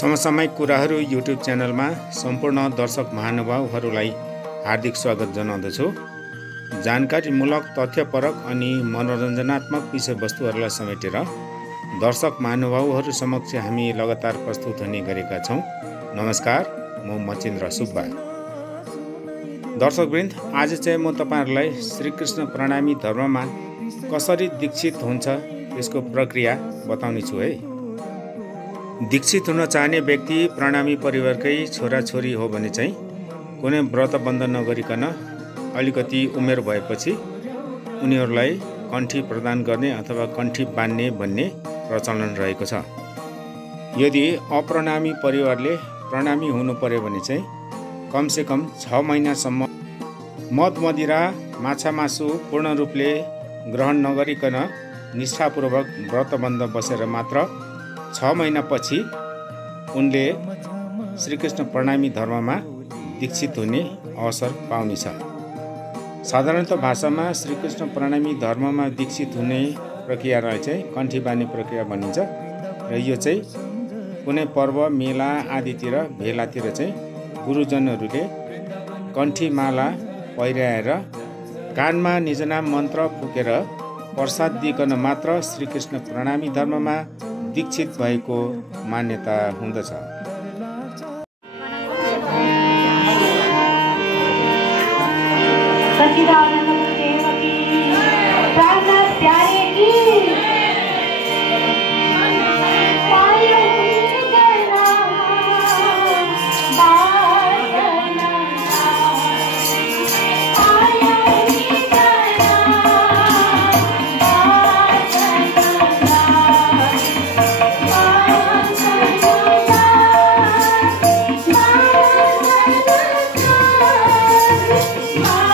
समसामयिक कुराहरू युट्युब च्यानलमा सम्पूर्ण दर्शक महानुभावहरूलाई हार्दिक स्वागत जनाउँदछु। जानकारीमूलक, तथ्यपरक अनि मनोरञ्जनात्मक विषयवस्तुहरूलाई समेटेर दर्शक महानुभावहरू समक्ष हामी लगातार प्रस्तुत हुने गरेका छौँ। नमस्कार, म मचिन्द्र सुब्बा। दर्शकवृन्द, आज चाहिँ म तपाईहरुलाई श्रीकृष्ण प्रणामी धर्ममा कसरी दीक्षित हुन्छ यसको प्रक्रिया बताउने छु है। दीक्षित हुन चाहने व्यक्ति प्रणामी परिवारकै छोराछोरी हो भने चाहिँ कुनै व्रत बन्ध नगरिकन अलिकति उमेर भएपछि उनीहरूलाई कण्ठी प्रदान गर्ने अथवा कण्ठी बान्ने भन्ने प्रचलन रहेको छ। यदि अप्रणामी परिवारले प्रणामी हुनु पर्यो भने चाहिँ कमसे कम 6 महिनासम्म मद मदिरा माछा मासु पूर्ण रूपले ग्रहण नगरिकन निष्ठापूर्वक व्रतबन्ध बसेर मात्र 6 महिनापछि उनले श्रीकृष्ण प्रणामी धर्ममा दीक्षित हुने अवसर पाउनेछ। साधारणतः भाषामा श्रीकृष्ण प्रणामी धर्ममा दीक्षित हुने प्रक्रियालाई चाहिँ कण्ठी बान्ने प्रक्रिया भनिन्छ र यो चाहिँ कुनै पर्व, मेला आदितिर भेलातिर चाहिँ गुरुजनहरूले कण्ठी माला पहिर्याएर कानमा निजनाम मन्त्र फुकेर प्रसाद दिइकन मात्र श्रीकृष्ण प्रणामी धर्ममा दीक्षित भएको मान्यता हुँदछ। Bye.